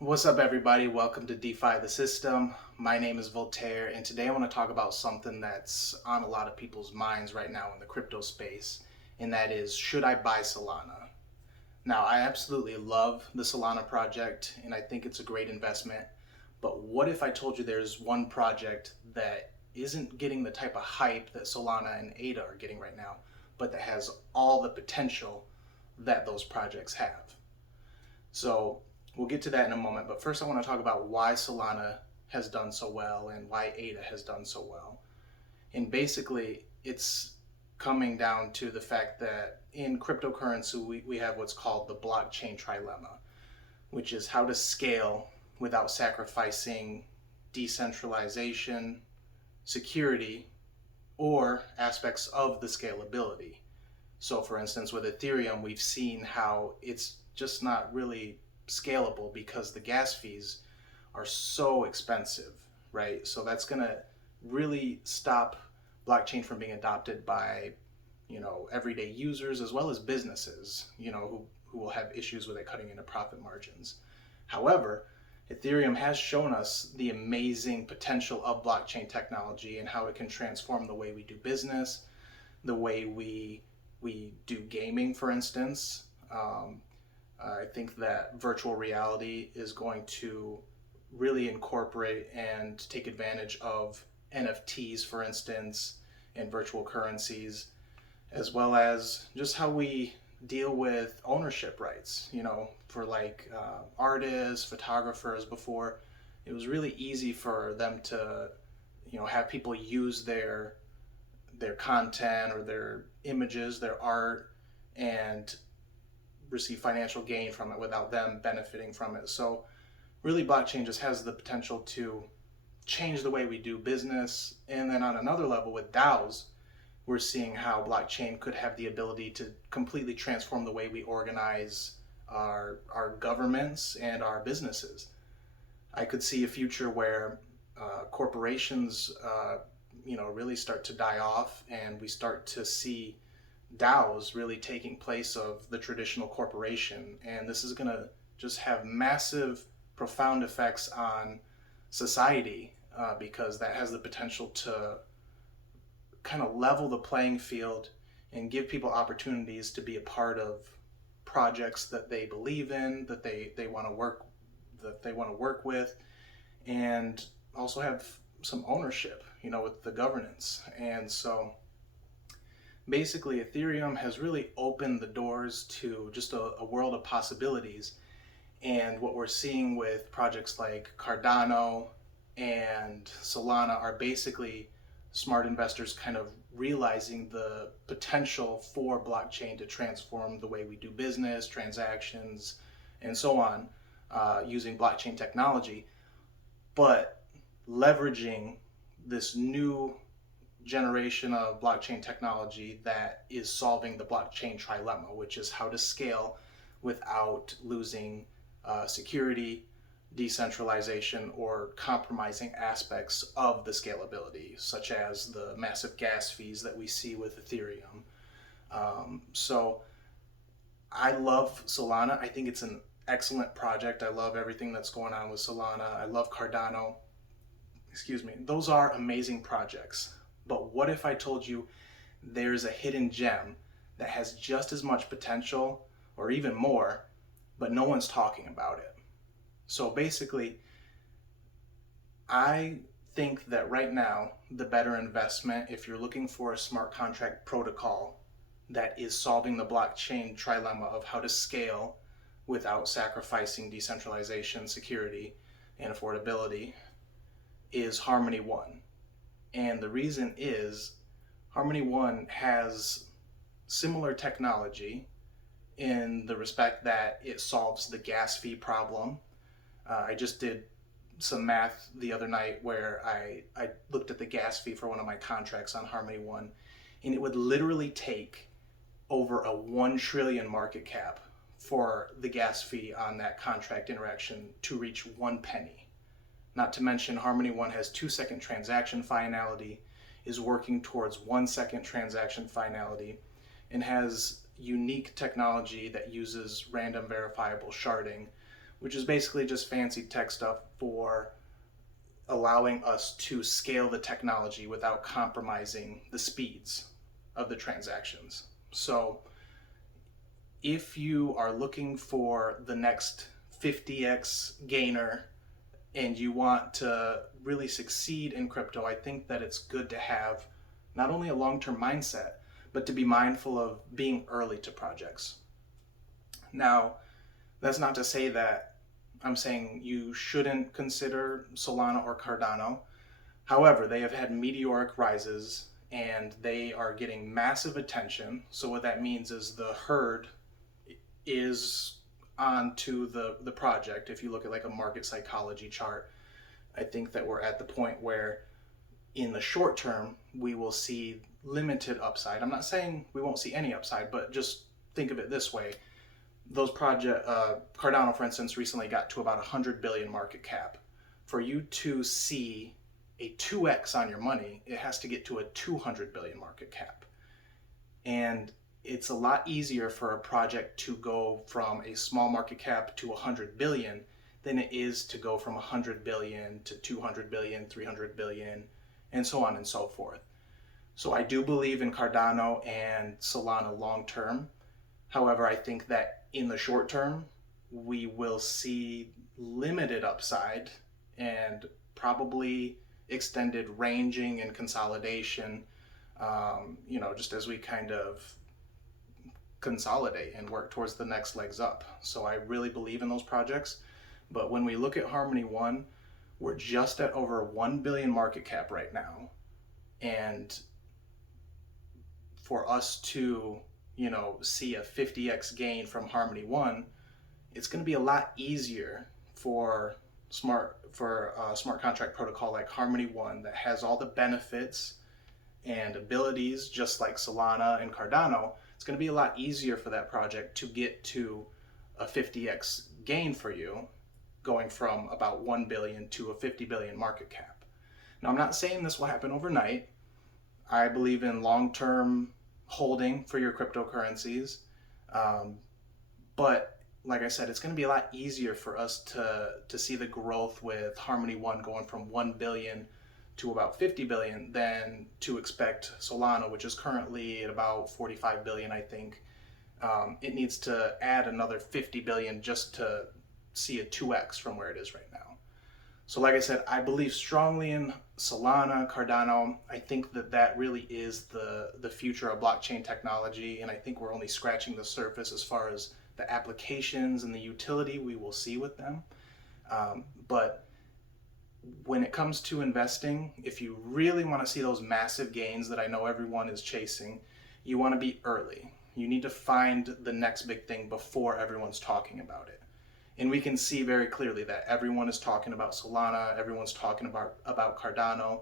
What's up, everybody? Welcome to Defi The System. My name is Voltaire, and today I want to talk about something that's on a lot of people's minds right now in the crypto space, and that is, should I buy Solana? Now, I absolutely love the Solana project, and I think it's a great investment. But what if I told you there's one project that isn't getting the type of hype that Solana and ADA are getting right now, but that has all the potential that those projects have? So we'll get to that in a moment. But first, I want to talk about why Solana has done so well and why ADA has done so well. And basically, it's coming down to the fact that in cryptocurrency, we have what's called the blockchain trilemma, which is how to scale without sacrificing decentralization, security, or aspects of the scalability. So, for instance, with Ethereum, we've seen how it's just not really scalable because the gas fees are so expensive, right? So that's going to really stop blockchain from being adopted by, everyday users as well as businesses, who will have issues with it cutting into profit margins. However, Ethereum has shown us the amazing potential of blockchain technology and how it can transform the way we do business, the way we do gaming, for instance. I think that virtual reality is going to really incorporate and take advantage of NFTs, for instance, and virtual currencies, as well as just how we deal with ownership rights. For artists, photographers, before it was really easy for them to, have people use their content or their images, their art, and receive financial gain from it without them benefiting from it. So really, blockchain just has the potential to change the way we do business. And then on another level with DAOs, we're seeing how blockchain could have the ability to completely transform the way we organize our governments and our businesses. I could see a future where corporations really start to die off, and we start to see DAOs really taking place of the traditional corporation. And this is going to just have massive, profound effects on society, because that has the potential to kind of level the playing field and give people opportunities to be a part of projects that they believe in, they want to work with, and also have some ownership, with the governance. And so basically, Ethereum has really opened the doors to just a world of possibilities. And what we're seeing with projects like Cardano and Solana are basically smart investors kind of realizing the potential for blockchain to transform the way we do business, transactions, and so on, using blockchain technology, but leveraging this new generation of blockchain technology that is solving the blockchain trilemma, which is how to scale without losing security, decentralization, or compromising aspects of the scalability, such as the massive gas fees that we see with Ethereum. So I love Solana. I think it's an excellent project. I love everything that's going on with Solana. I love Cardano. Excuse me. Those are amazing projects. But what if I told you there's a hidden gem that has just as much potential or even more, but no one's talking about it? So basically, I think that right now, the better investment, if you're looking for a smart contract protocol that is solving the blockchain trilemma of how to scale without sacrificing decentralization, security, and affordability, is Harmony One. And the reason is Harmony One has similar technology in the respect that it solves the gas fee problem. I just did some math the other night where I looked at the gas fee for one of my contracts on Harmony One, and it would literally take over a 1 trillion market cap for the gas fee on that contract interaction to reach 1 penny. Not to mention, Harmony One has 2-second transaction finality, is working towards 1-second transaction finality, and has unique technology that uses random verifiable sharding, which is basically just fancy tech stuff for allowing us to scale the technology without compromising the speeds of the transactions. So if you are looking for the next 50x gainer and you want to really succeed in crypto, I think that it's good to have not only a long-term mindset, but to be mindful of being early to projects. Now, that's not to say that I'm saying you shouldn't consider Solana or Cardano. However, they have had meteoric rises and they are getting massive attention. So what that means is the herd is onto the project. If you look at like a market psychology chart, I think that we're at the point where in the short term we will see limited upside. I'm not saying we won't see any upside, but just think of it this way. Those Cardano, for instance, recently got to about 100 billion market cap. For you to see a 2x on your money, it has to get to a 200 billion market cap. And it's a lot easier for a project to go from a small market cap to 100 billion than it is to go from 100 billion to 200 billion, 300 billion, and so on and so forth. So I do believe in Cardano and Solana long term. However, I think that in the short term, we will see limited upside and probably extended ranging and consolidation, just as we kind of consolidate and work towards the next legs up. So I really believe in those projects. But when we look at Harmony One, we're just at over 1 billion market cap right now. And for us to, see a 50x gain from Harmony One, it's going to be a lot easier for smart contract protocol like Harmony One that has all the benefits and abilities just like Solana and Cardano. It's going to be a lot easier for that project to get to a 50x gain for you, going from about 1 billion to a 50 billion market cap. Now, I'm not saying this will happen overnight. I believe in long-term holding for your cryptocurrencies. But like I said, it's going to be a lot easier for us to see the growth with Harmony One going from 1 billion to about 50 billion than to expect Solana, which is currently at about 45 billion, I think. It needs to add another 50 billion just to see a 2x from where it is right now. So like I said, I believe strongly in Solana, Cardano. I think that really is the future of blockchain technology, and I think we're only scratching the surface as far as the applications and the utility we will see with them. But when it comes to investing, if you really want to see those massive gains that I know everyone is chasing, you want to be early. You need to find the next big thing before everyone's talking about it. And we can see very clearly that everyone is talking about Solana, everyone's talking about Cardano.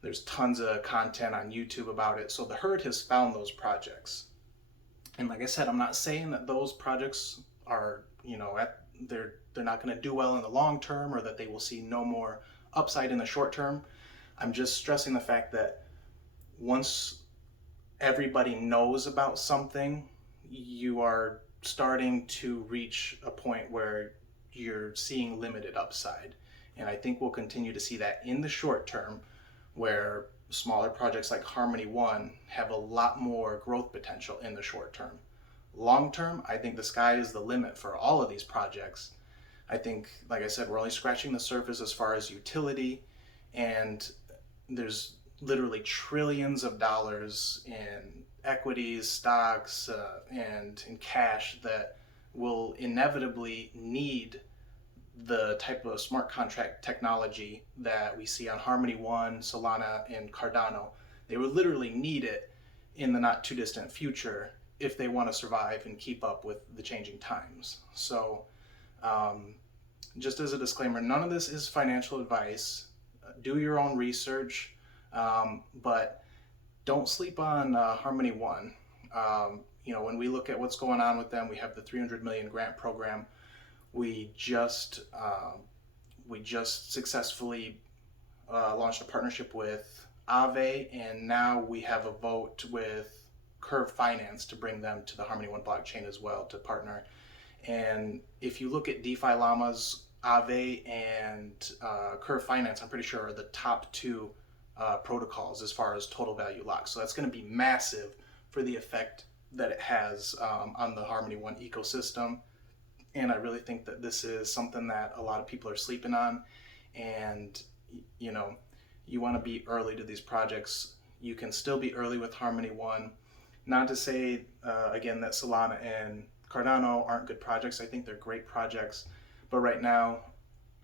There's tons of content on YouTube about it. So the herd has found those projects. And like I said, I'm not saying that those projects are, they're not going to do well in the long term or that they will see no more upside in the short term. I'm just stressing the fact that once everybody knows about something, you are starting to reach a point where you're seeing limited upside. And I think we'll continue to see that in the short term, where smaller projects like Harmony One have a lot more growth potential in the short term. Long term, I think the sky is the limit for all of these projects. I think, like I said, we're only scratching the surface as far as utility, and there's literally trillions of dollars in equities, stocks, and in cash that will inevitably need the type of smart contract technology that we see on Harmony One, Solana, and Cardano. They would literally need it in the not too distant future if they want to survive and keep up with the changing times. So just as a disclaimer, none of this is financial advice. Do your own research, but don't sleep on Harmony One. When we look at what's going on with them, we have the 300 million grant program. We just successfully launched a partnership with Aave, and now we have a vote with Curve Finance to bring them to the Harmony One blockchain as well to partner. And if you look at DeFi Llamas, Aave, and Curve Finance, I'm pretty sure are the top two protocols as far as total value locked. So that's going to be massive for the effect that it has on the Harmony One ecosystem. And I really think that this is something that a lot of people are sleeping on. And you know, you want to be early to these projects. You can still be early with Harmony One. Not to say again that Solana and Cardano aren't good projects. I think they're great projects, but right now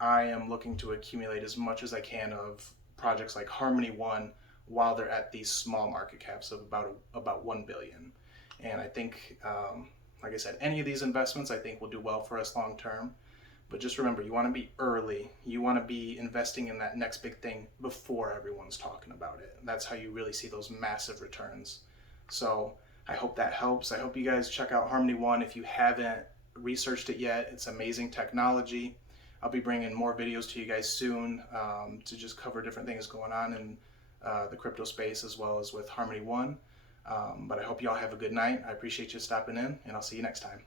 I am looking to accumulate as much as I can of projects like Harmony One while they're at these small market caps of about 1 billion. And I think, like I said, any of these investments I think will do well for us long term. But just remember, you want to be early. You want to be investing in that next big thing before everyone's talking about it. That's how you really see those massive returns. So I hope that helps. I hope you guys check out Harmony One if you haven't researched it yet. It's amazing technology. I'll be bringing more videos to you guys soon to just cover different things going on in the crypto space as well as with Harmony One. But I hope you all have a good night. I appreciate you stopping in, and I'll see you next time.